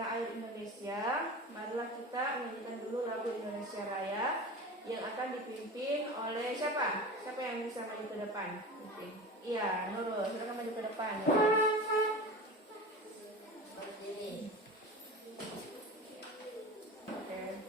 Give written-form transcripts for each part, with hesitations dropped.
tanah air Indonesia, marilah kita menyanyikan dulu lagu Indonesia Raya yang akan dipimpin oleh siapa? Siapa yang bisa maju ke depan? Mungkin. Iya, Nurul, silakan maju ke depan. Seperti ini. Oke.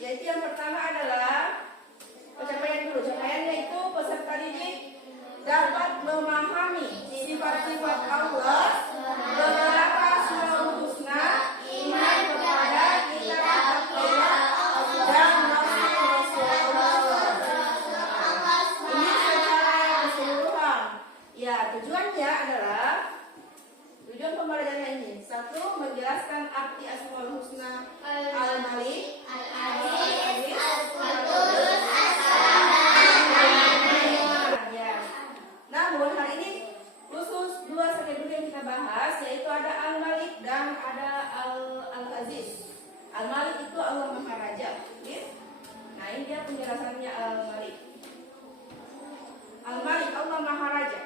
Yaitu yang pertama adalah pencapaian dulu. Capaiannya itu peserta didik dapat memahami sifat-sifat Allah, beberapa asmaul husna, iman kepada kitab Taurat dan Rasulullah. Ini secara keseluruhan. Ya, tujuannya adalah tujuan pembelajaran ini. Satu, menjelaskan arti asmaul husna al-Malik, al-Aziz, al-Qudus, ya. Namun hari ini khusus dua saja dulu yang kita bahas, yaitu ada al-Malik dan ada al-Aziz. Al-Malik itu Allah Maharaja, ya? Nah ini dia penjelasannya al-Malik. Al-Malik Allah Maharaja,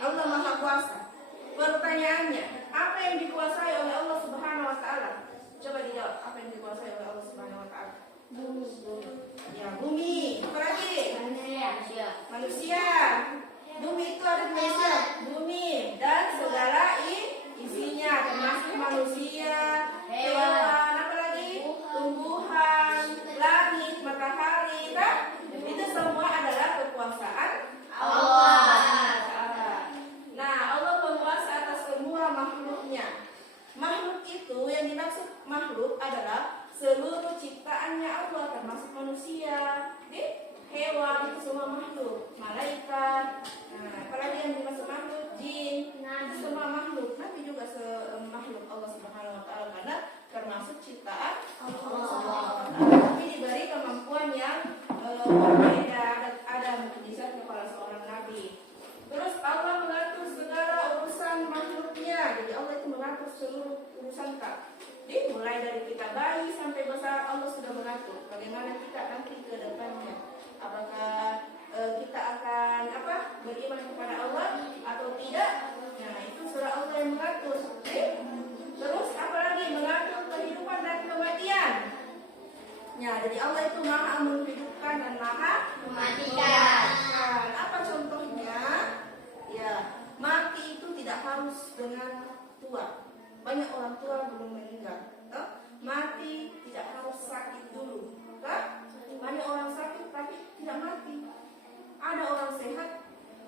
Allah Maha Kuasa. Pertanyaannya, apa yang dikuasai oleh Allah Subhanahu wa taala? Coba dijawab, apa yang dikuasai oleh Allah Subhanahu wa taala? Bumi. Ya, bumi. Apa lagi? Manusia. Bumi itu ada di manusia. Bumi dan segala isinya, termasuk manusia, hewan, apa lagi? Tumbuhan, langit, matahari, kan? Itu semua adalah kekuasaan Allah. Makhluk itu yang dimaksud makhluk adalah seluruh ciptaannya Allah, termasuk manusia, hewan, itu semua makhluk, malaikat. Nah, apalagi yang dimaksud makhluk, jin, itu semua makhluk. Nabi juga makhluk Allah Subhanahu wa taala karena termasuk ciptaan Allah. Tapi diberi kemampuan yang berbeda, ada mukjizat kepada seorang nabi. Terus Allah mengatur segala urusan makhluknya. Jadi Allah itu mengatur seluruh urusan kita. Jadi mulai dari kita bayi sampai besar Allah sudah mengatur. Bagaimana kita nanti ke depannya? Apakah kita akan beriman kepada Allah atau tidak? Nah itu surah Allah yang mengatur. Terus apalagi mengatur kehidupan dan kematian. Ya, jadi Allah itu Maha menghidupkan dan Maha mematikan. Apa contohnya? Ya, mati itu tidak harus dengan tua. Banyak orang tua belum meninggal. Mati tidak harus sakit dulu. Banyak orang sakit tapi tidak mati. Ada orang sehat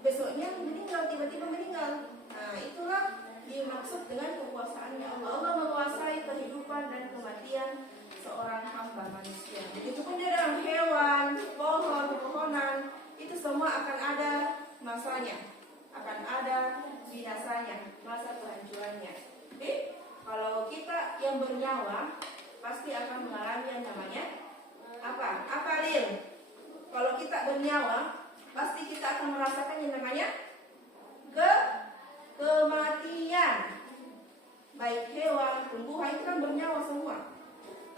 besoknya meninggal, tiba-tiba meninggal. Nah, itulah dimaksud dengan kekuasaannya Allah. Allah menguasai kehidupan dan kematian seorang hamba manusia. Begitupun dia dalam hewan, pohon, pepohonan, itu semua akan ada masanya, akan ada binasanya, masa kehancurannya. Jadi, kalau kita yang bernyawa pasti akan mengalami yang namanya apa? Apa Lil? Kalau kita bernyawa pasti kita akan merasakan yang namanya kematian. Baik hewan, tumbuhan itu kan bernyawa semua.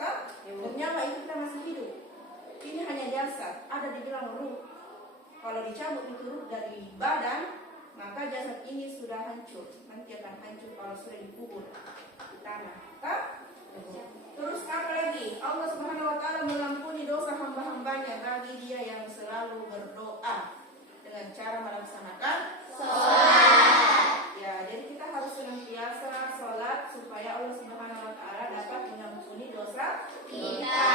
Tak? Bernyawa itu kita masih hidup. Ini hanya jasad, ada dibilang ruh. Kalau dicabut itu ruh dari badan, maka jasad ini sudah hancur. Nanti akan hancur kalau sudah dikubur di tanah. Tak? Terus apa lagi? Allah Subhanahu wa taala mengampuni dosa hamba-hambanya bagi dia yang selalu berdoa dengan cara melaksanakan salat. Ya, jadi kita harus senantiasa salat supaya Allah Subhanahu wa taala dapat mengampuni dosa kita.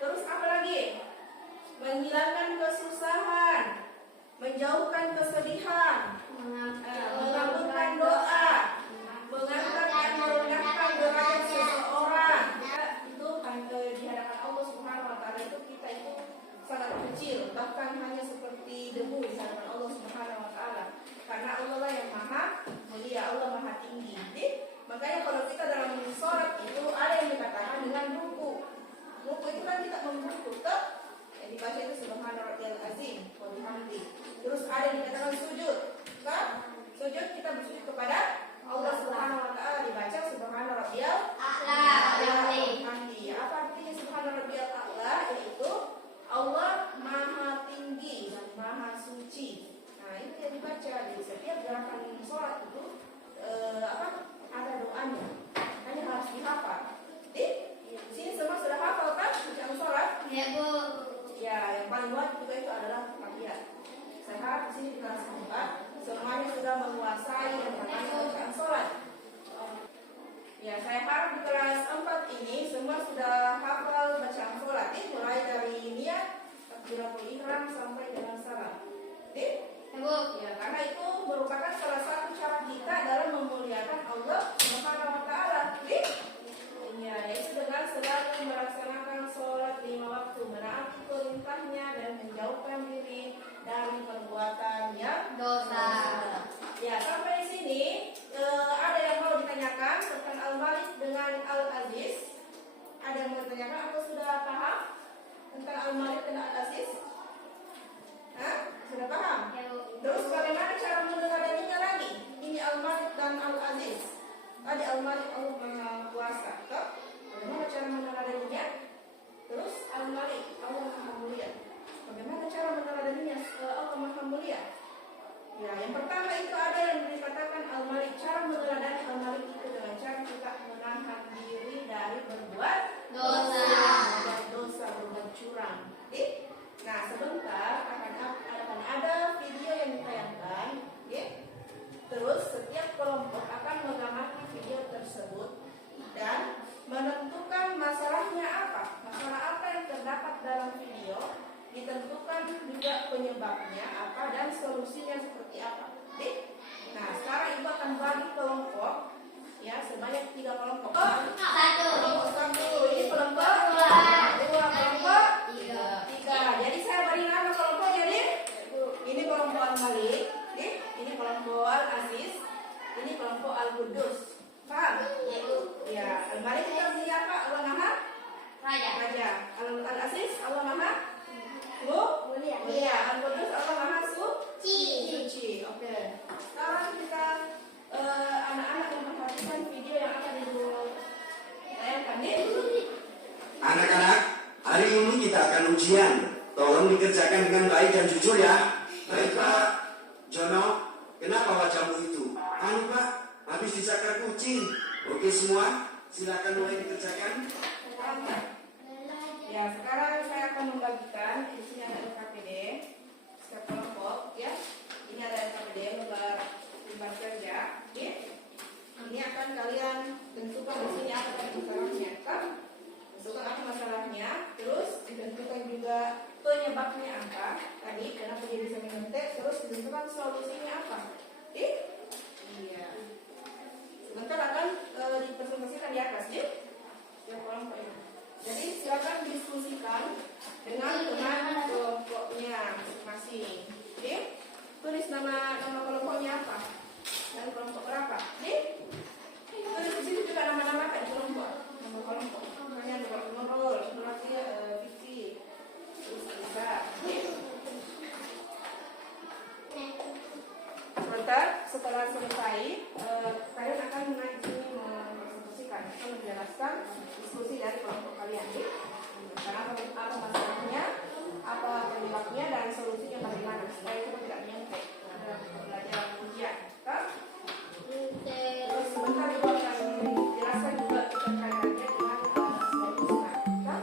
Terus apa lagi? Menghilangkan kesusahan, menjauhkan kesedihan, mengabulkan doa, mengangkat dan merendahkan derajat seseorang. Itu di hadapan Allah Subhanahu wa taala itu kita itu sangat kecil, bahkan hanya seperti debu di hadapan Allah Subhanahu wa taala. Karena Allah lah yang maha mulia, Allah maha tinggi. Jadi, makanya kalau kita dalam sholat itu ada yang dikatakan dengan ruku. Ruku itu kan kita memruku, yang dibaca itu Subhana Rabbiyal Azim wa bihamdi. Terus ada yang dikatakan sujud. Sujud kita bersujud kepada Allah Subhanahu wa taala, dibaca Subhana Rabbiyal A'la wa bihamdi. Apa artinya Subhana Rabbiyal A'la? Yaitu Allah maha tinggi dan maha suci. Nah, itu yang dibaca di setiap gerakan sholat itu ada doanya. Hanya harus dihafal. Di sini semua sudah hafal kan bacaan sholat? Ya, Bu. Ya, yang paling wajib juga itu adalah tahiyat. Saya harap di sini di kelas 4 semuanya sudah menguasai yang namanya bacaan sholat. Ya, saya harap di kelas 4 ini semua sudah hafal bacaan sholat. Mulai dari niat, takbiratul ihram sampai dengan salam. Ya, karena itu merupakan salah satu cara kita dalam memuliakan Allah Subhanahu wa taala. Ya, yaitu dengan selalu melaksanakan sholat 5 waktu, menaati perintahnya dan menjauhkan diri dari perbuatan yang dosa. Ya, sampai di sini ada yang mau ditanyakan tentang Al-Malik dengan Al-Aziz? Ada yang mau ditanyakan? Apa sudah paham tentang Al-Malik dan Al-Aziz? Hah? Sudah paham? Terus bagaimana cara mendengarnya lagi? Ini Al-Malik dan Al-Aziz. Tadi Al-Malik Allah Maha Kuasa. Bagaimana cara mendengarnya? Terus Al-Malik Allah Maha Mulia. Bagaimana cara mendengarnya Allah Maha Mulia? Ya, yang pertama itu ada yang dikatakan Al-Malik. Cara meneladani Al-Malik itu dengan cara kita menahan diri dari berbuat dosa, berbuat curang. Nah, sebentar akan ada video yang ditayangkan. Terus setiap kelompok akan mengamati video tersebut dan menentukan masalahnya apa. Masalah apa yang terdapat dalam video, ditentukan juga penyebabnya apa dan solusinya seperti apa. Nah, sekarang ibu akan bagi kelompok, ya, sebanyak 3 kelompok. Kelompok 1, ini kelompok 2, kelompok 3. Jadi saya beri nama kelompoknya nih. Ini kelompok Al-Malik, ini kelompok Al-Aziz, ini kelompok Al-Qudus. Paham? Ya, Al-Malik itu artinya apa? Allah Maha Raja. Al-Aziz Allah Maha Mulia. Al-Qudus Allah Maha Suci. Oke. Sekarang kita anak-anak memperhatikan video yang akan ditayangkan. Anak-anak, hari ini kita akan ujian. Tolong dikerjakan dengan baik dan jujur ya. Baik Pak Jono, kenapa wajahmu itu? Anu Pak, habis dicakar kucing. Oke semua, silakan mulai dikerjakan. Ya, sekarang saya akan membagikan. Di sini ada LKPD setiap kelompok, ya. Ini ada LKPD lembar kerja. Ini akan kalian tentukan di sini apa masalahnya, kan? Tentukan apa masalahnya, terus ditentukan juga penyebabnya apa. Tadi kenapa dia bisa mengentek, terus ditentukan solusinya apa. Iya. Sebentar akan dipresentasikan di atas, ya kelompok ini. Jadi silakan diskusikan dengan teman kelompoknya masing-masing. Tulis nama kelompoknya apa dan kelompok berapa. setelah selesai, kalian akan naik sini mempresentasikan atau menjelaskan diskusi dari kelompok kalian. Karena apa masalahnya, apa penyebabnya, dan solusinya bagaimana supaya kita tidak menyontek dalam pembelajaran ujian. Terus sebentar ibu akan menjelaskan juga keterkaitannya dengan sebuah usaha.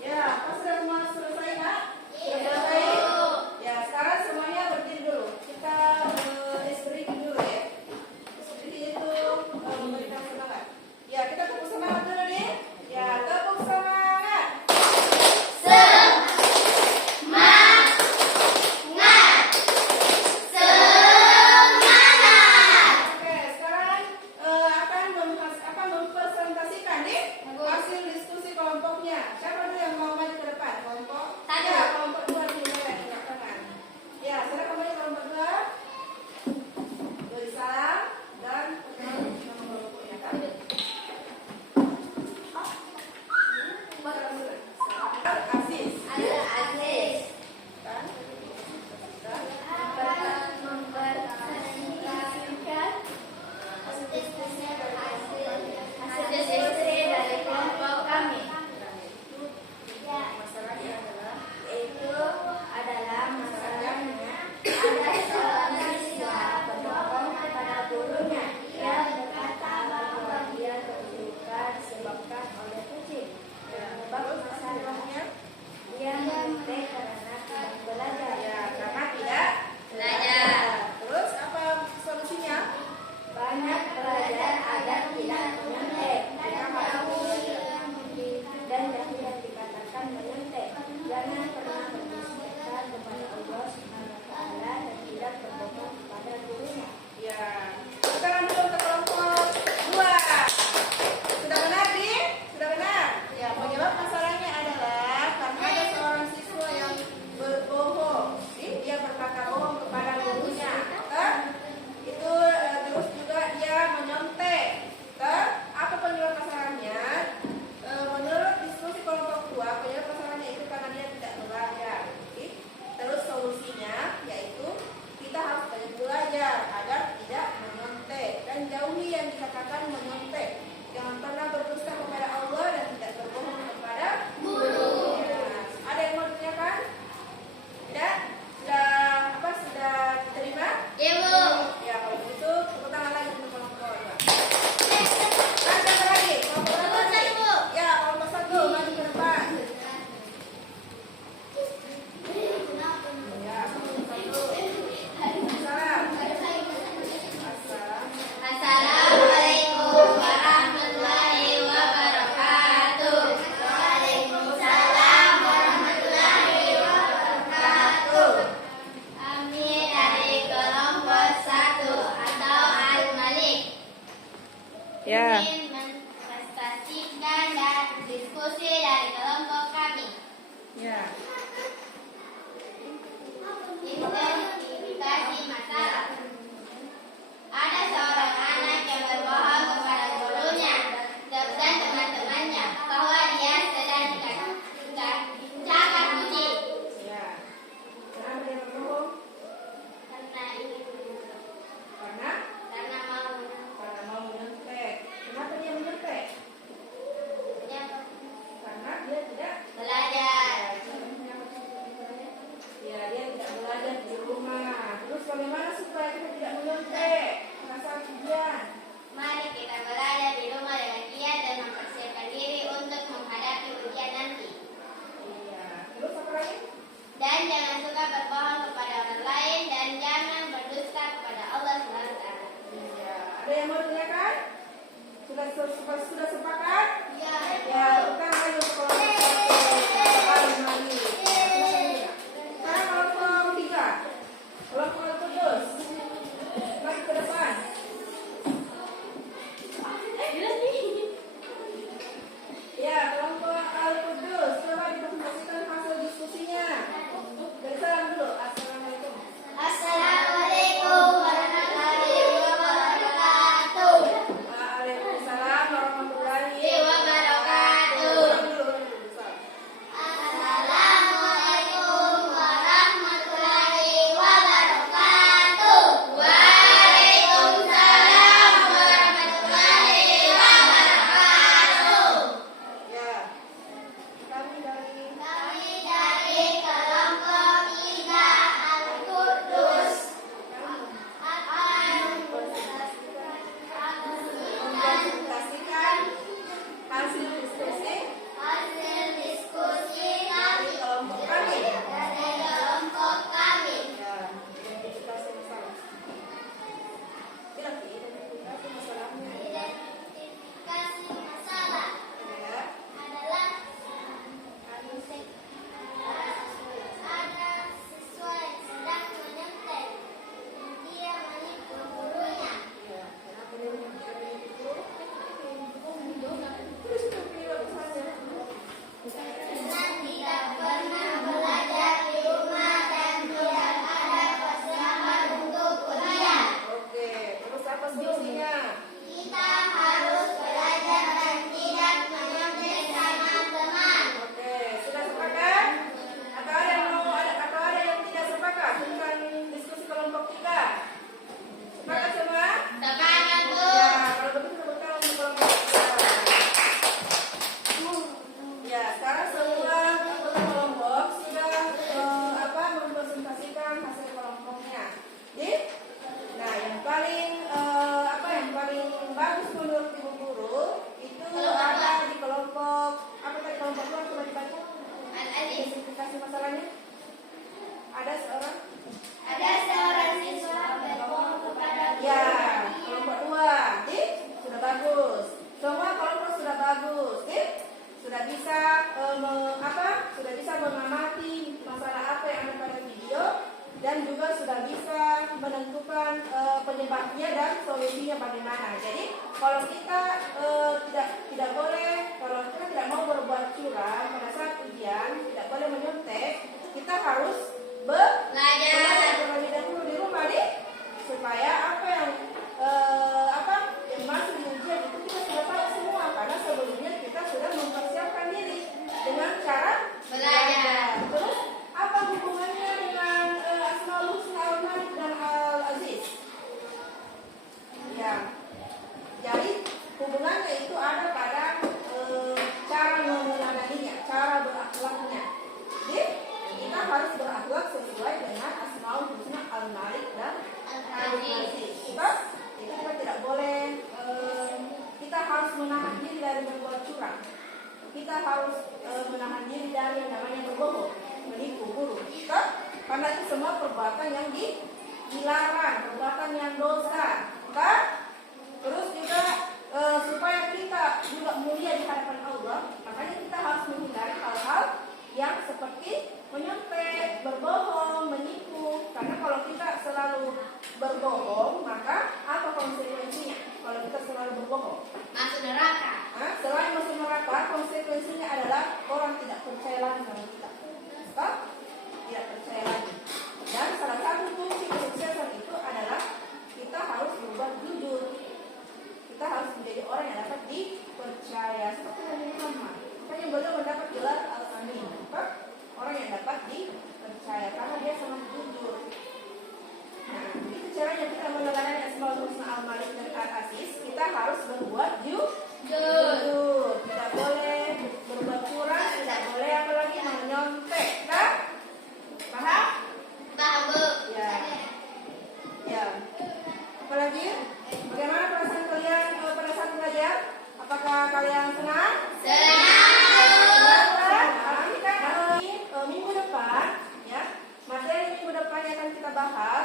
Ya, apa sudah semua selesai, Kak? Sudah selesai? Ya, sekarang semuanya berdiri dulu. Kita breathing dulu ya. Breathing itu memberikan semangat. Ya, kita tepuk semangat dulu nih. Ya, tepuk semangat. Oke, sekarang akan mempresentasikan nih hasil diskusi kelompoknya. Siapa dulu yang mau maju ke depan? Kelompok? Ya, kelompok 2 dulu boleh angkat tangan. Ya, sekarang kembali kelompok 2. Beri salam dan perkenalkan nama kelompoknya, kan? Aziz. Kan? Masalahnya adalah masalahnya ada seorang siswa berbohong kepada gurunya. Ia berkata bahwa dia terluka disebabkan oleh kucing. Sebab masalahnya dia mentek karena tidak belajar. Ya, karena tidak belajar. Terus apa solusinya? Banyak belajar agar tidak menyontek. Dan tidak dikatakan menyontek. Jangan pernah berdusta kepada Allah Subhanahu wa taala dan tidak berbohong kepada gurunya. Ya. Sekarang dulu ke kelompok 2. Sudah benar, Di? Sudah benar? Ya, penyebab masalahnya adalah karena ada seorang siswa yang berbohong. Dia berkata bohong kepada gurunya. Itu terus juga dia menyontek. Apa penyebab masalahnya? Menurut diskusi kelompok 2, penyebab masalahnya itu karena dia tidak belajar. Terus solusinya yaitu kita harus banyak belajar agar tidak menyontek dan jauhi yang dikatakan menyontek. Jangan pernah berdusta kepada Allah dan tidak berbohong kepada guru. Ya. Ada yang mau ditanyakan? Tidak? Sudah diterima? Iya, Bu. Ya, kalau begitu tepuk tangan lagi untuk kelompok 2. Siapa lagi? Kelompok berapa lagi? Ya, kelompok 1 maju ke depan. Ya, kelompok 1. Salam. Assalamualaikum warahmatullahi wabarakatuh. Waalaikumsalam warahmatullahi wabarakatuh. Kami dari kelompok 1 atau Al-Malik Ya. ingin mempresentasikan dan diskusi dari kelompok kami. Ya. Identifikasi masalah. Ada seorang anak yang berbohong kepada gurunya dan teman-temannya bahwa dia sedang dicakar kucing. Ya. Kenapa dia berbohong? Karena ingin Karena karena mau mau menyontek. modelnya kan? Sudah sepakat? Ya. Ya, kita lanjut ke kelompok lagi. Sekarang kelompok 3. Kelompok kudus. Lagi ke depan. Ya, kelompok Al-Qudus. Coba dipresentasikan hasil diskusinya. Dari salam dulu. Assalamualaikum. Assalamualaikum warahmatullahi wabarakatuh. Waalaikumsalam warahmatullahi Wabarakatuh. Ulang dulu. Assalamualaikum warahmatullahi wabarakatuh. Waalaikumsalam warahmatullahi wabarakatuh. Ya. Kami dari Kami dari kelompok 3 Al-Qudus akan mempresentasikan hasil diskusi hasil diskusi kami kelompok kami. dari kelompok kami. Ya, identifikasi masalah. Identifikasi masalahnya. Identifikasi masalah Ya. adalah ada siswa yang sedang menyontek. Dia menipu gurunya. Ya. Kenapa dia menipu? Terus terlibat saja. Karena tidak pernah belajar di rumah dan tidak ada persiapan untuk kuliah. Oke, terus apa solusinya? Kita harus belajar dan tidak menyontek sama teman. Oke, sudah sepakat? Atau ada yang tidak sepakat tentang diskusi kelompok kita? Sepakat semua? Sepakat, Bu. Ya, kalau begitu tepuk tangan untuk kelompok kita. Ya, sekarang semua anggota kelompok sudah mempresentasikan hasil kelompoknya. Jadi, nah yang paling bagus menurut ibu guru itu ada di kelompok apa tadi kelompok dua coba dibaca. Identifikasi masalahnya. Ada seorang. Ada seorang siswa berbohong kepada Ya, kelompok 2. Sudah bagus. Semua kelompok sudah bagus. Sudah bisa sudah bisa mengamati masalah apa yang ada pada video dan juga sudah bisa menentukan penyebabnya dan solusinya bagaimana. Jadi, kalau kita tidak boleh, kalau kita tidak mau berbuat curang pada saat ujian, tidak boleh menyontek, kita harus belajar terlebih dahulu di rumah supaya apa yang masuk di ujian itu kita sudah tahu semua karena sebelumnya kita sudah mempersiapkan diri dengan cara belajar. Terus apa hubungannya dengan Asmaul Husna Al-Malik dan Al-Aziz? Ya, jadi hubungannya itu ada pada cara mengenalinya, cara berakhlaknya. Jadi kita harus berakhlak sesuai dengan Asmaul Husna Al-Malik dan Al-Aziz. Jadi kita tidak boleh, kita harus menahan diri dari berbuat curang. Kita harus menahan diri dari yang namanya berbohong, menipu guru. Karena itu semua perbuatan yang dilarang, perbuatan yang dosa. Terus juga supaya kita juga mulia di hadapan Allah, makanya kita harus menghindari hal-hal yang seperti menyontek, berbohong, menipu. Karena kalau kita selalu berbohong, maka apa konsekuensinya? Kalau kita selalu berbohong, Masuk neraka. selain masuk neraka, konsekuensinya adalah orang tidak percaya lagi sama kita. Tidak percaya lagi. Dan salah satu kunci kesuksesan itu adalah kita harus berbuat jujur. Kita harus menjadi orang yang dapat dipercaya. Seperti Nabi Muhammad, makanya beliau mendapat gelar Al-Amin. Orang yang dapat dipercaya karena dia sangat jujur. Nah, itu caranya kita mengenalkan Asmaul Husna Al-Malik dan Al-Aziz. Kita harus berbuat jujur. Tidak boleh berbuat curang, tidak boleh apalagi menyontek. Paham? Paham, Bu. Ya. Apalagi? Bagaimana perasaan kalian pada saat belajar? Apakah kalian senang? Senang. Nanti kan minggu depan, ya, materi minggu depan yang akan kita bahas